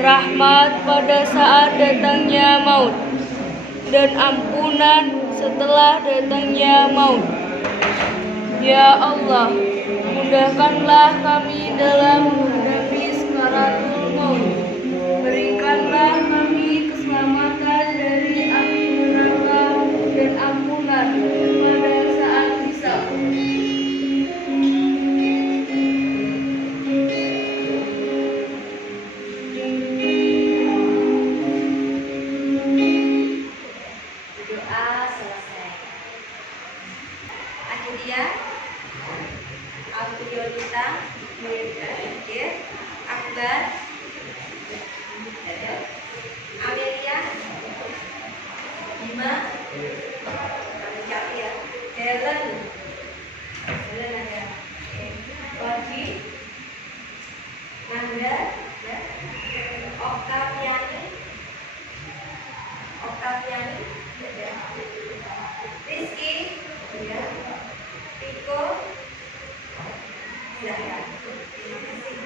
rahmat pada saat datangnya maut, dan ampunan setelah datangnya maut. Ya Allah, mudahkanlah kami dalam menghadapi sakaratul maut. Berikanlah kami keselamatan dari api neraka dan ampunan pada saat hisab. Doa selesai. Akhirnya Alfiyolita, Akbar, Amelia, Bima, ya, Helen ada, Wadi, Nanda, Oktaviani, Rizky, Piko, Zahra. Terima kasih.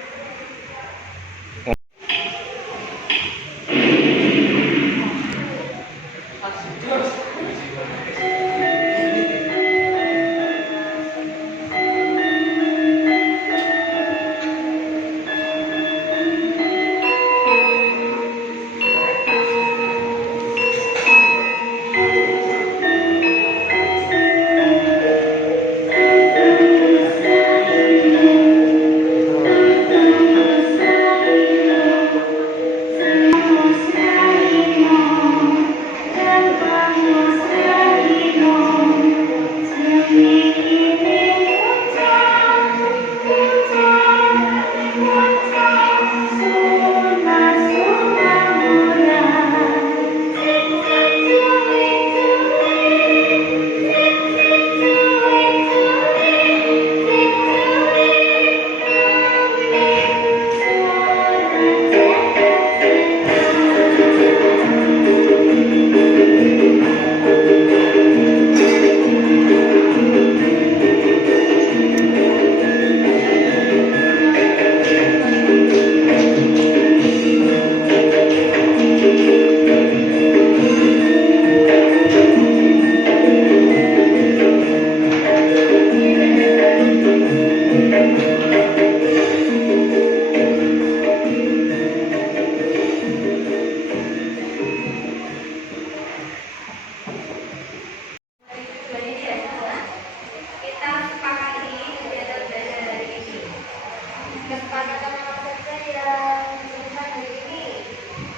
Kesepakatan apa saja yang dilakukan hari ini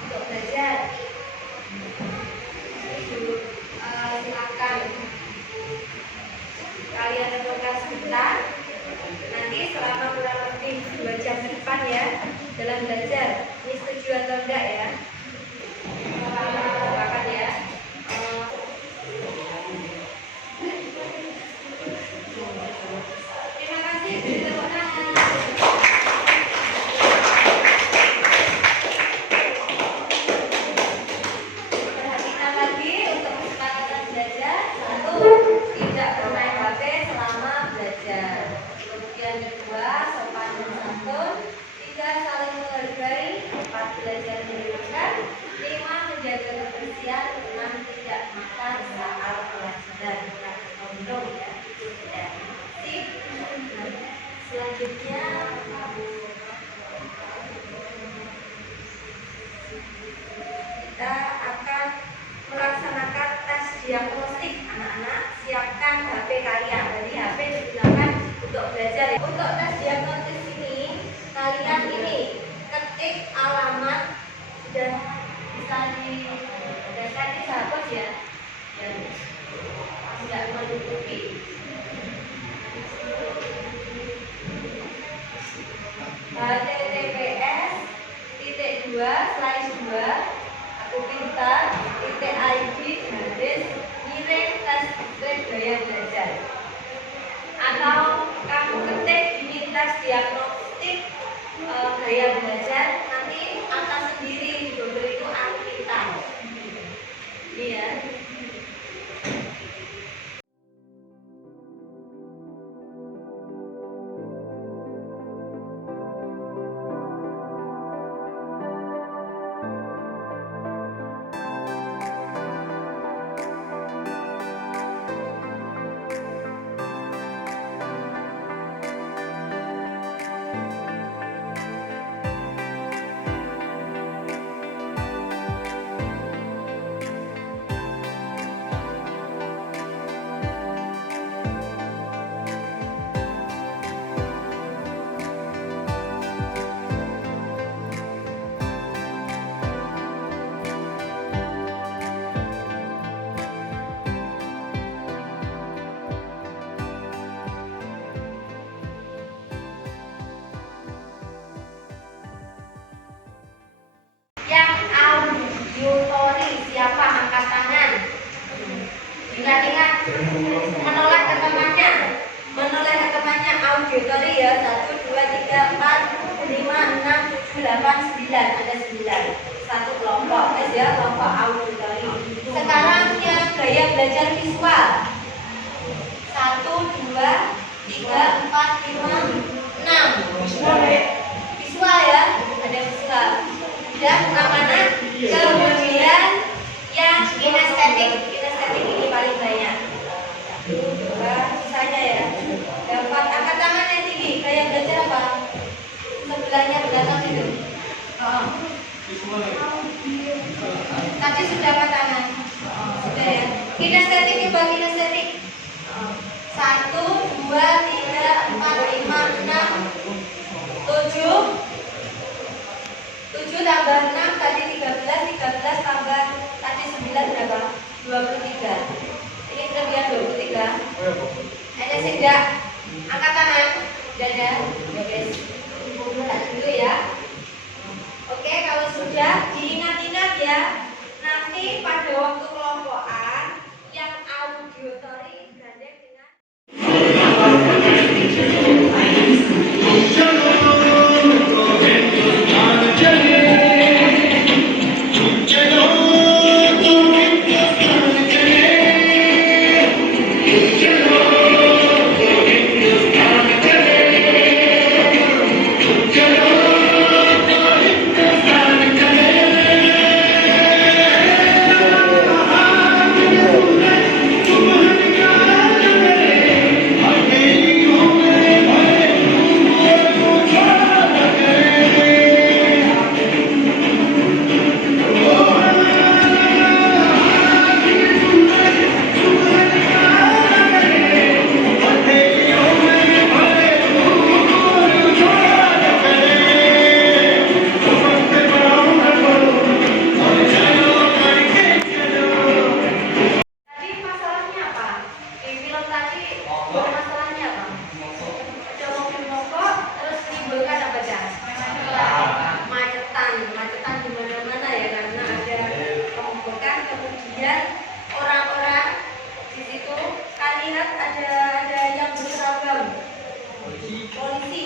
untuk belajar? Silakan kalian tentukan sebentar. Nanti selama kurang lebih 2 jam ke depan ya dalam belajar. Ini setuju atau enggak ya? Silakan ya. Terima kasih. Belajar menyenangkan, 5 menjaga kebersihan, 6 tidak makan saat pelajaran. Kontrol ya. Sip. Selanjutnya kita akan melaksanakan tes diagnostik. Anak-anak siapkan HP kalian. Jadi HP digunakan untuk belajar. Untuk tes diagnostik ini kalian ini ketik alamat, sudah bisa didaftar di sahabat ya, dan tidak menutupi. https://2 aku pintar .id miring tes gaya belajar, atau kamu ketik ini tes diagnostik gaya belajar, nanti akan sendiri di Google itu aku pintar. Ini ya. Ingat-ingat menolak ke temannya. Menolak ke temannya auditori ya. 1, 2, 3, 4, 5, 6, 7, 8, 9. Ada 9. Satu kelompok. Ya, kelompok auditori. Sekarang yang gaya belajar visual. 1, 2, 3, 4, 5, 6. Visual ya. Ada visual. Dan amanah. Kemudian yang kinestetik. Kinestetik ini paling banyak. Sisanya ya. Dapat angkat tangan yang tinggi. Kayak belajar apa? Sebelahnya belakang itu. Tadi sudah angkat tangan. Sudah ya. Kinestetik coba kinestetik. 1, 2, 3, 4, 5, 6, 7. 7 tambah 6 tadi 13, 13 tambah tadi 9 berapa? 23. Ini kelebihan 23. Ada tidak? Angkat tangan. Sudah ya? Ya guys. Dulu ya. Oke, kalau sudah diingat-ingat ya. Nanti pada waktu kelompokan yang auditori gandeng dengan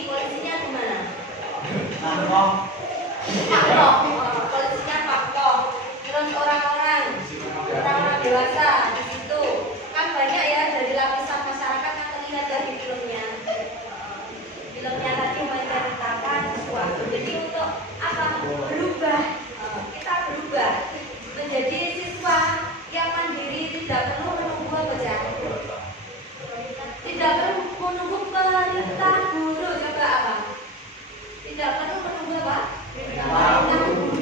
polisinya gimana? Pak polisinya Pak Pok. Terus orang-orang dewasa di situ kan banyak ya dari lapisan masyarakat yang terlihat dari filmnya. Filmnya tadi menceritakan sesuatu. Jadi untuk apa? Berubah. Kita berubah menjadi siswa yang mandiri, tidak perlu menunggu apa? Tidak perlu menunggu perintah guru. Coba apa? Tidak perlu menunggu apa? Perintah guru.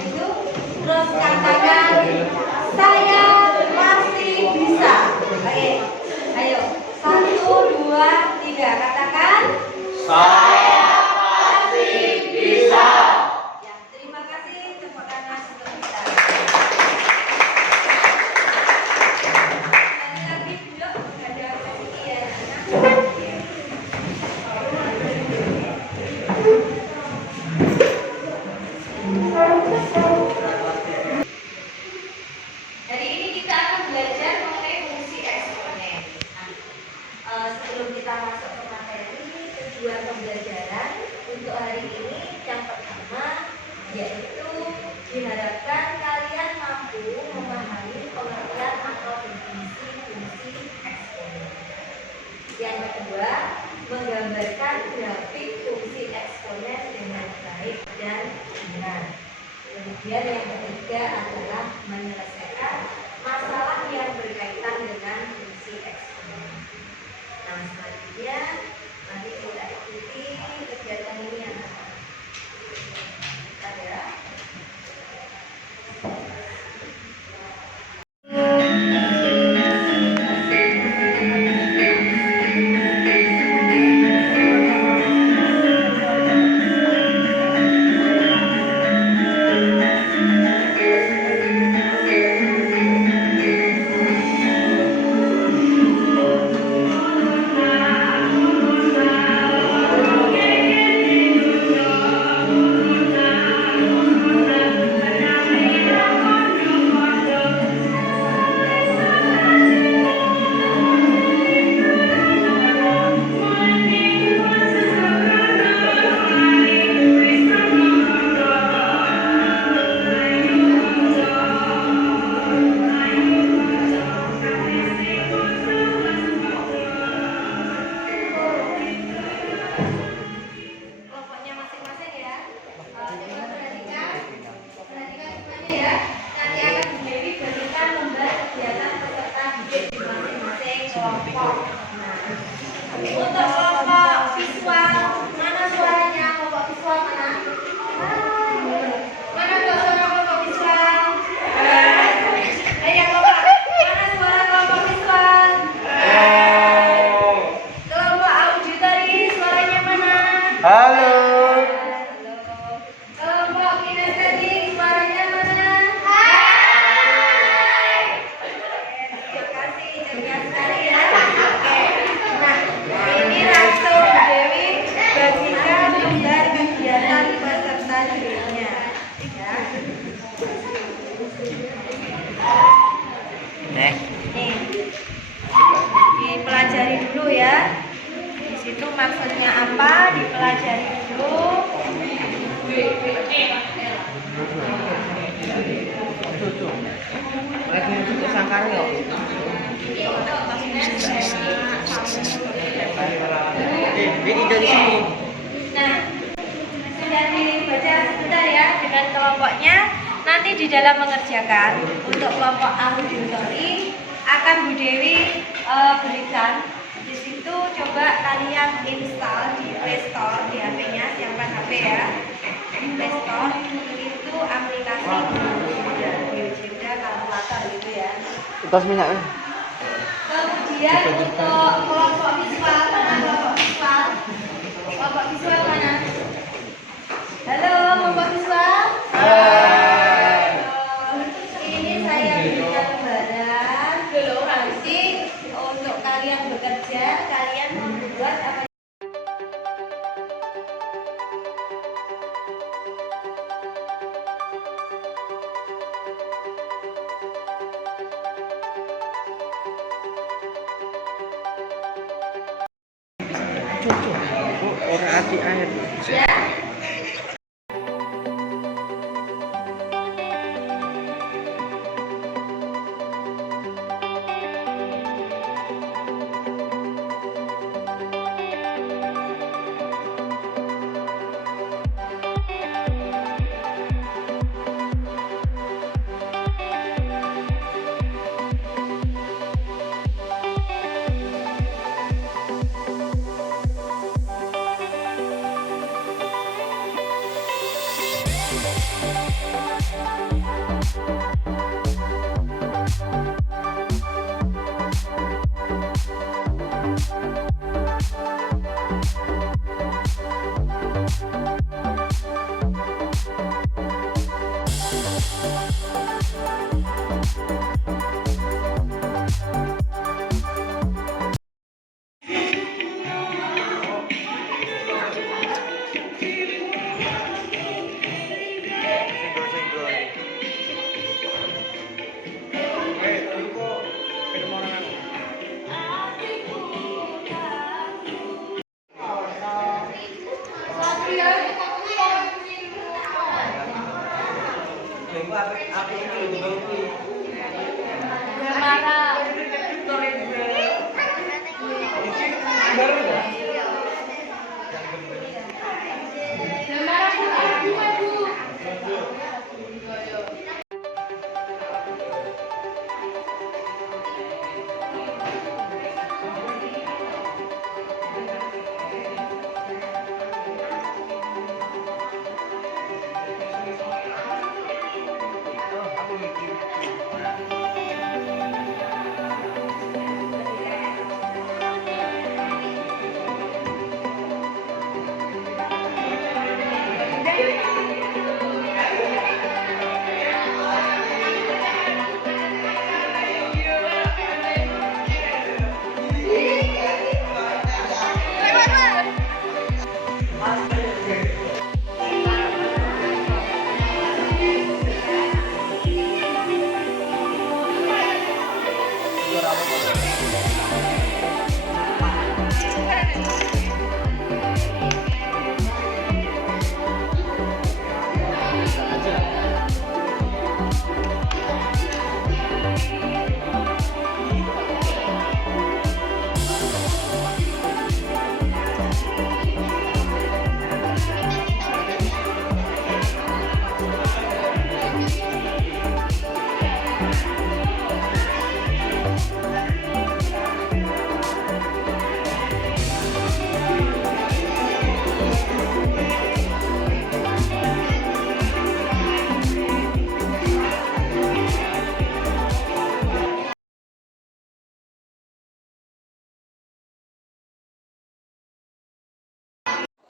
gitu. Terus katakan saya masih bisa. Oke, ayo 1, 2, 3 katakan Saya masih bisa. ya. Terima kasih, tepuk tangan untuk kita. Lagi duduk, ada posisi ya anak-anak. Hari ini kita akan belajar mengenai fungsi eksponen. Nah, sebelum kita masuk ke materi, tujuan pembelajaran untuk hari ini yang pertama yaitu diharapkan kalian mampu memahami pengertian atau definisi fungsi eksponen. Yang kedua, menggambarkan grafik fungsi eksponen dengan baik dan benar. Kemudian yang ketiga adalah menyelesaikan masalah yang berkaitan dengan fungsi eksponen. Nah, selanjutnya mari kita ikuti kegiatan ini yang ada. Kelompoknya masing-masing ya. Coba perhatikan semuanya ya. Nanti akan Bu Dewi berikan lembar kegiatan peserta didik di masing-masing kelompok. Nah, untuk kelompok visual, mana suaranya? Kelompok visual mana? Mana suara kelompok visual? Ayo kelompok. Mana suara kelompok visual? Kelompok auditory suaranya mana? Halo. Kelompok kinestetik suaranya mana? Hai. Terima kasih, ceria sekali ya. Oke. Nah, ini langsung Bu Dewi bagikan lembar kegiatan peserta didiknya. Ya. Nih, dipelajari dulu ya. Di situ maksudnya apa? Dipelajari dulu. Nah, sudah dibaca sebentar ya dengan kelompoknya. Nanti di dalam mengerjakan untuk kelompok auditory akan Bu Dewi berikan. Di situ coba kalian install di Play Store di HP-nya, siapkan HP ya. Di Play Store itu aplikasi GeoGebra kalkulator gitu ya. Tas minyak. Kemudian untuk kelompok visual, mana kelompok visual? Kelompok visual mana? Halo, kelompok visual. Ini saya berikan lembaran. Nanti untuk kalian bekerja, kalian membuat apa? Orang adik air. Ya.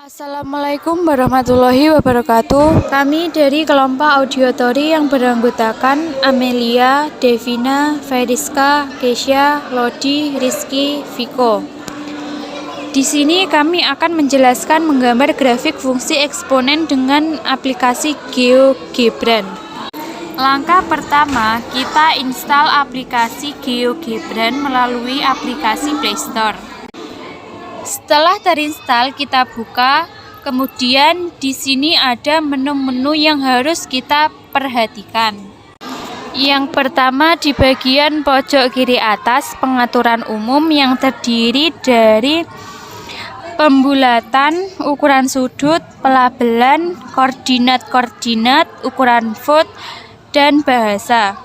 Assalamualaikum warahmatullahi wabarakatuh. Kami dari kelompok audiotori yang beranggotakan Amelia, Devina, Feriska, Kesya, Lodi, Rizky, Viko. Di sini kami akan menjelaskan menggambar grafik fungsi eksponen dengan aplikasi GeoGebran. Langkah pertama, kita install aplikasi GeoGebran melalui aplikasi Play Store. Setelah terinstall, kita buka. Kemudian di sini ada menu-menu yang harus kita perhatikan. Yang pertama di bagian pojok kiri atas, pengaturan umum yang terdiri dari pembulatan, ukuran sudut, pelabelan, koordinat-koordinat, ukuran font, dan bahasa.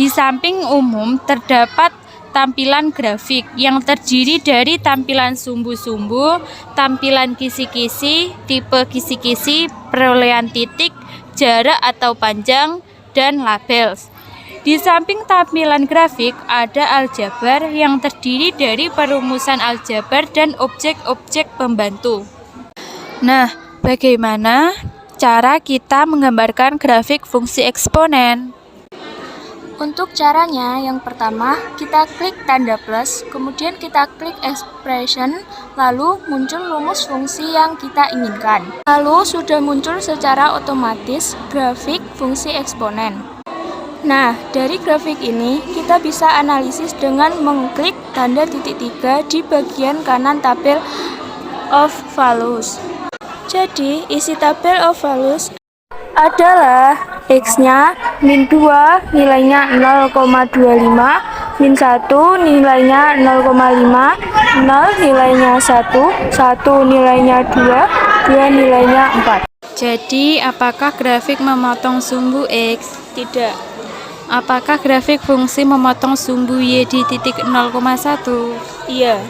Di samping umum terdapat tampilan grafik yang terdiri dari tampilan sumbu-sumbu, tampilan kisi-kisi, tipe kisi-kisi, perolehan titik, jarak atau panjang, dan label. Di samping tampilan grafik ada aljabar yang terdiri dari perumusan aljabar dan objek-objek pembantu. Nah, bagaimana cara kita menggambarkan grafik fungsi eksponen? Untuk caranya, yang pertama kita klik tanda plus, kemudian kita klik expression, lalu muncul rumus fungsi yang kita inginkan. Lalu sudah muncul secara otomatis grafik fungsi eksponen. Nah, dari grafik ini kita bisa analisis dengan mengklik tanda titik 3 di bagian kanan tabel of values. Jadi, isi tabel of values adalah X-nya min 2 nilainya 0,25, min 1 nilainya 0,5, 0 nilainya 1, 1 nilainya 2, 2 nilainya 4. Jadi, apakah grafik memotong sumbu X? Tidak. Apakah grafik fungsi memotong sumbu Y di titik 0,1? Iya.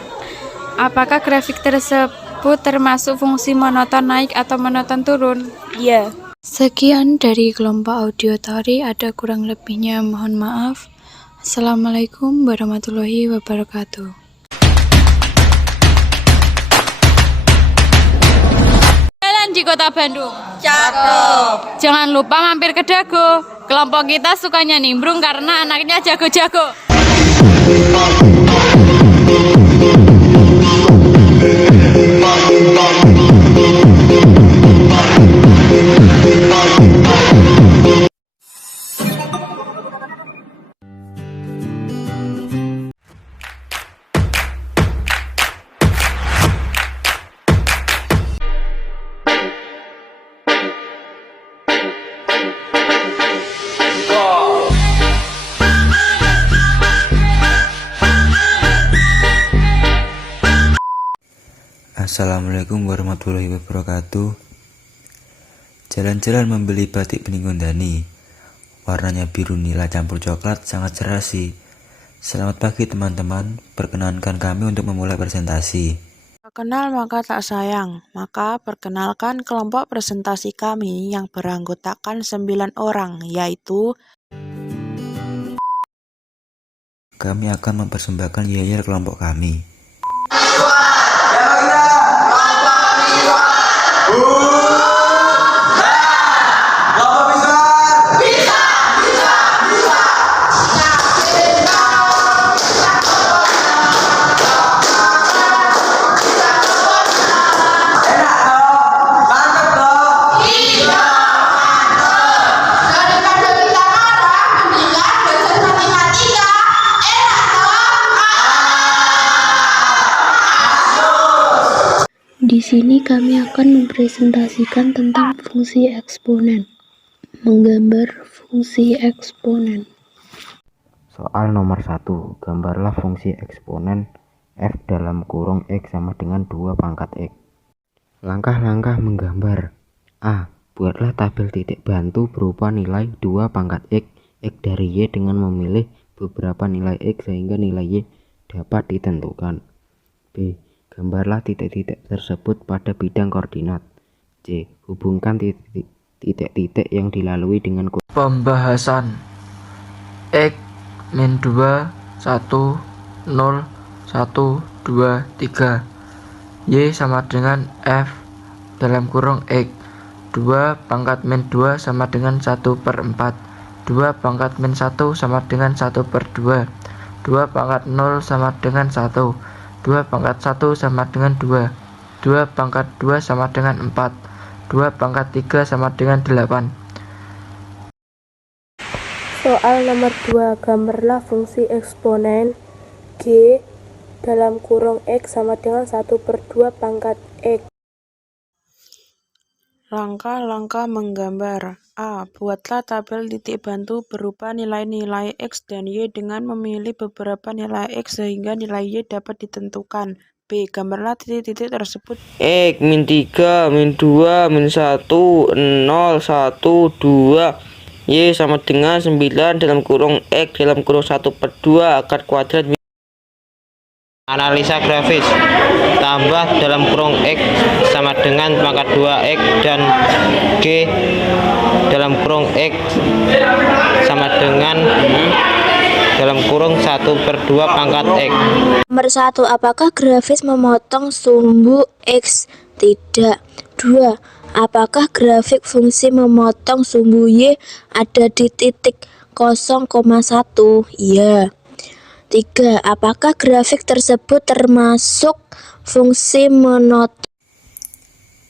Apakah grafik tersebut termasuk fungsi monoton naik atau monoton turun? Iya. Sekian dari kelompok audiotori, ada kurang lebihnya mohon maaf. Assalamualaikum warahmatullahi wabarakatuh. Jalan di Kota Bandung. Cakep. Jangan lupa mampir ke Dago. Kelompok kita sukanya nimbrung karena anaknya jago-jago. Assalamualaikum warahmatullahi wabarakatuh. Jalan-jalan membeli batik bening Gondani. Warnanya biru nila campur coklat, sangat serasi. Selamat pagi teman-teman, perkenankan kami untuk memulai presentasi. Tak kenal maka tak sayang, maka perkenalkan kelompok presentasi kami yang beranggotakan 9 orang, yaitu Kami akan mempersembahkan yel-yel kelompok kami. Di sini kami akan mempresentasikan tentang fungsi eksponen. Menggambar fungsi eksponen. Soal nomor 1. Gambarlah fungsi eksponen f dalam kurung x sama dengan 2 pangkat x. Langkah-langkah menggambar. A. Buatlah tabel titik bantu berupa nilai 2 pangkat x dari y dengan memilih beberapa nilai x sehingga nilai y dapat ditentukan. B. Gambarlah titik-titik tersebut pada bidang koordinat. C. Hubungkan titik-titik yang dilalui dengan Pembahasan X min 2 1 0 1 2 3 Y sama dengan F dalam kurung X 2 pangkat min 2 sama dengan 1 per 4 2 pangkat min 1 sama dengan 1 per 2 2 pangkat 0 sama dengan 1 2 pangkat 1 sama dengan 2 2 pangkat 2 sama dengan 4 2 pangkat 3 sama dengan 8. Soal nomor 2. Gambarlah fungsi eksponen G dalam kurung X sama dengan 1 per 2 pangkat X. langkah-langkah menggambar. A. Buatlah tabel titik bantu berupa nilai-nilai X dan Y dengan memilih beberapa nilai X sehingga nilai Y dapat ditentukan. B. Gambarlah titik-titik tersebut. X min 3 min 2 min 1 0 1 2 Y sama dengan 9 dalam kurung X dalam kurung 1 per 2 akar kuadrat. Analisa grafis. Tambah dalam kurung X sama dengan pangkat 2X dan G dalam kurung X sama dengan dalam kurung 1 per 2 pangkat X. Nomor 1. Apakah grafis memotong sumbu X? Tidak. 2. Apakah grafik fungsi memotong sumbu Y ada di titik 0,1? Iya. 3. Apakah grafik tersebut termasuk fungsi menotong?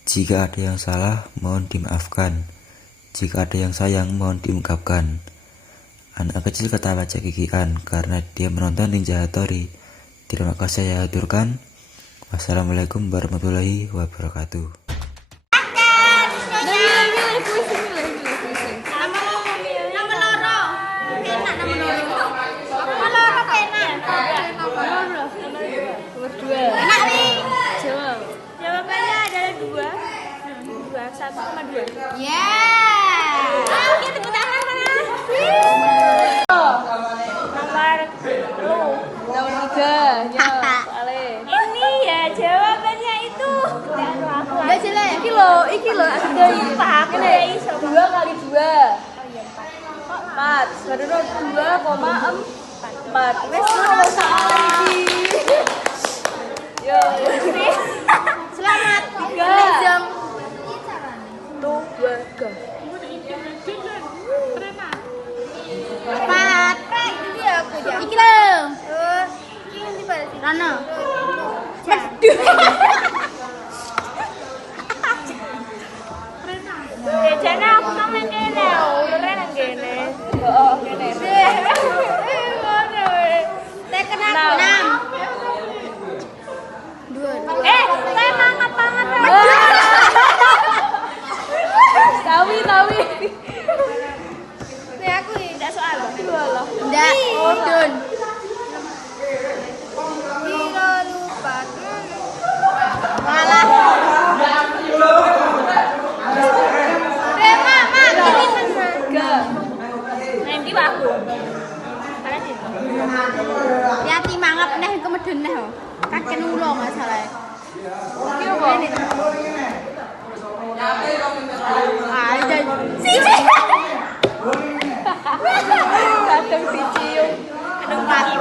Jika ada yang salah, mohon dimaafkan. Jika ada yang sayang, mohon diungkapkan. Anak kecil ketawa cekikikan karena dia menonton Ninja Hattori. Terima kasih saya aturkan. Wassalamualaikum warahmatullahi wabarakatuh. Jawabannya adalah 2 1,2. Tepuk tangan mana? Nomor 3. Ini ya jawabannya itu. Iki lho, ada Pak, aku Menurut 2,4. Wes ora salah iki. Yo. Selamat. 3. Jam. 2, 3. 4. Iki lho. Rono. Jane aku nang kene, ulure nang kene. Heeh, kene. Ngono wae. Teken aku 6. 2. Saya mangap banget. Tawi. Nek aku Tidak soal. Loh. ndak. Dun. Kilo lupa. Malah. Mama, gini Tiga. Nanti aku. Yati mangap neh kemeden neh. Kaken ulo masalah. Iki opo? Ada siji. Kadang dicium. Kadang mati.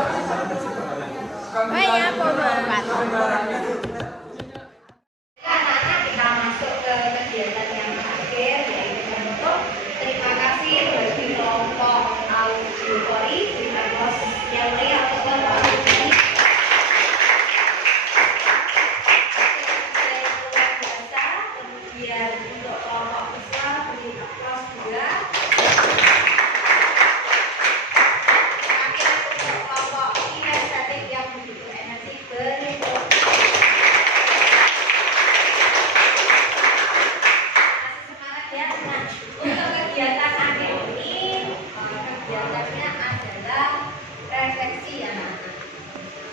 Ya apa empat. Kita masuk ke kegiatan yang terakhir, yaitu bentuk terima kasih bagi kelompok auditori yang mulia kelompok kemudian untuk kelompok besar beri aplaus juga. Akhirnya untuk kelompok inisiatif yang begitu energi beri untuk kegiatan akhir ini, kegiatannya adalah refleksi ya anak-anak.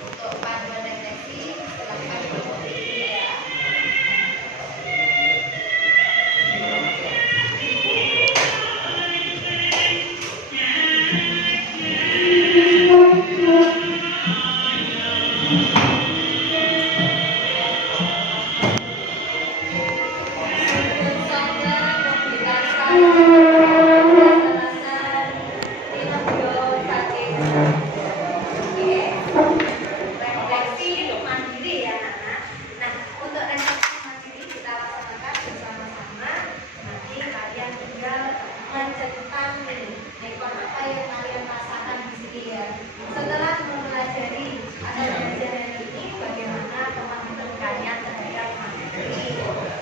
Untuk panduan refleksi silahkan diikuti ya. Refleksi mandiri ya anak-anak. Nah, untuk refleksi mandiri kita laksanakan bersama-sama. Nanti kalian tinggal mencentang ikon apa yang kalian rasakan di sini ya. Setelah mempelajari hasil pelajaran ini, bagaimana pemahaman kalian terhadap materi.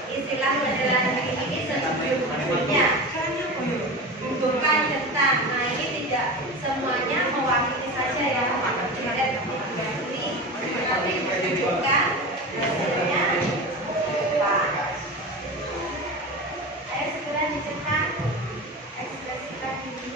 Istilah pelajaran ini sejujurnya bukan tentang. Nah, ini tidak semuanya mewakili saja ya. Kalian mempelajari, tapi menunjukkan hasilnya. Ayo segera dicetak, ekspresikan diri.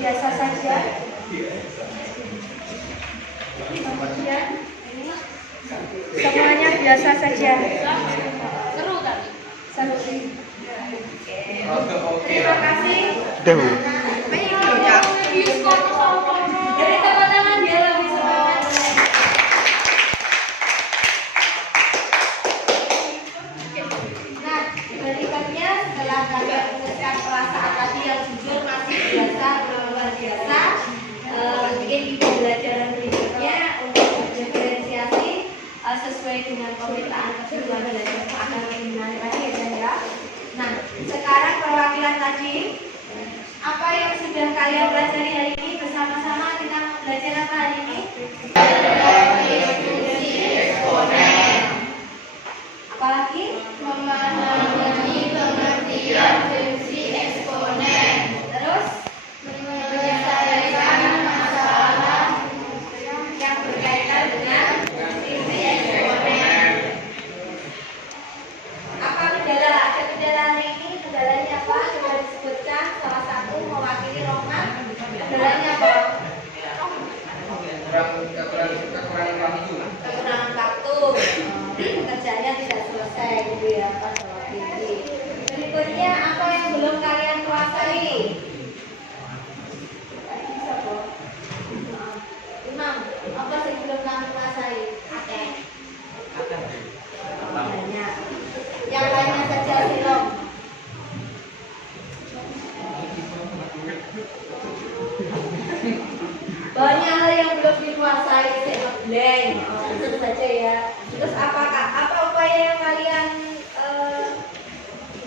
Biasa saja. Kemudian semuanya biasa saja. Seru tadi. Seru. Terima kasih. Dari teman-teman dia lebih semangat. Nah, berikutnya setelah kalian mengucapkan perasaan tadi yang jujur masih biasa, luar biasa, mungkin di pembelajaran dengan pemeriksaan keseluruhan belajar akan lebih menarik lagi ya Jan ya. Nah, sekarang perwakilan tadi, apa yang sudah kalian pelajari hari ini bersama-sama? Kita mau belajar apa hari ini? Fungsi eksponen. Apalagi? Memahami pengertian fungsi eksponen. Terus? Menyelesaikan masalah yang berkaitan dengan fungsi eksponen. Apa kendala? Ada kendala hari ini? Kendalanya apa? Coba disebutkan salah satu mewakili Rohman. Kendalanya apa? Kekurangan waktu. Pekerjaannya tidak selesai gitu ya pada waktu ini. Berikutnya apa yang belum kalian kuasai? Imam, apa sih belum kamu kuasai? Banyak. Yang lainnya saja Silom. Banyak hal yang belum dikuasai, blank. Itu saja ya. Terus apa upaya yang kalian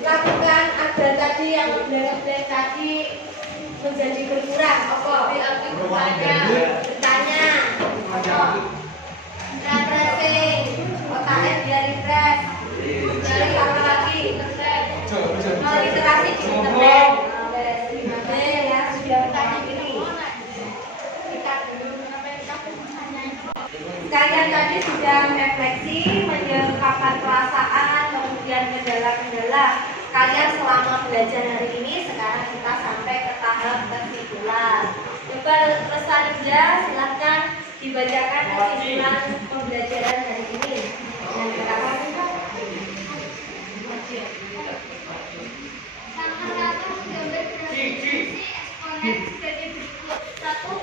lakukan agar tadi yang blank tadi menjadi berkurang? Apa? Bertanya. Refreshing. Otaknya biar refresh. Terus apa lagi? Literasi di internet. Ya, sudah bertanya gini. Kalian tadi sudah refleksi, menyertakan perasaan, kemudian kendala-kendala kalian selama belajar hari ini. Sekarang kita sampai ke tahap kesimpulan. Coba Rosalinda, silahkan dibacakan kesimpulan pembelajaran hari ini. Yang pertama, eksponen sebagai berikut. 1.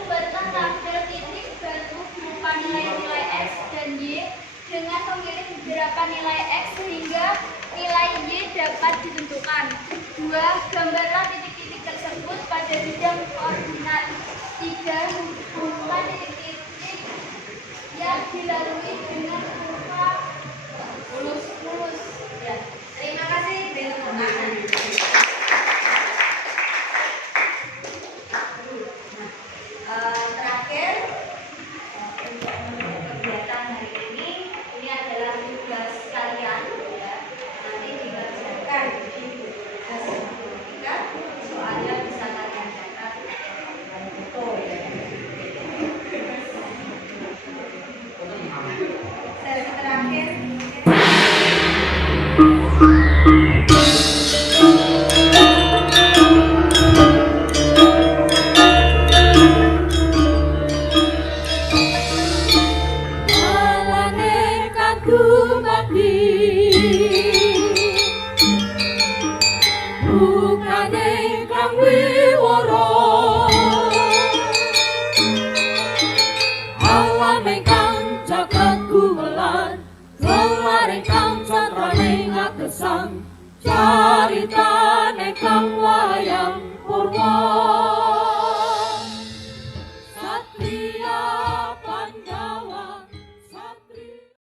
Buatlah tabel titik baru berupa nilai-nilai X dan Y dengan memilih beberapa nilai X sehingga nilai Y dapat ditentukan. 2. Gambarlah titik-titik tersebut pada bidang koordinat. 3. Hubungkan titik-titik yang dilalui dengan kurva lurus. ya. Terima kasih. Beri tepuk tangan. Terakhir untuk kegiatan hari ini adalah tugas kalian ya. Nanti dikerjakan di tugas matematika, soalnya bisa kalian catat dan foto ya. Sesi terakhir. Carita nekang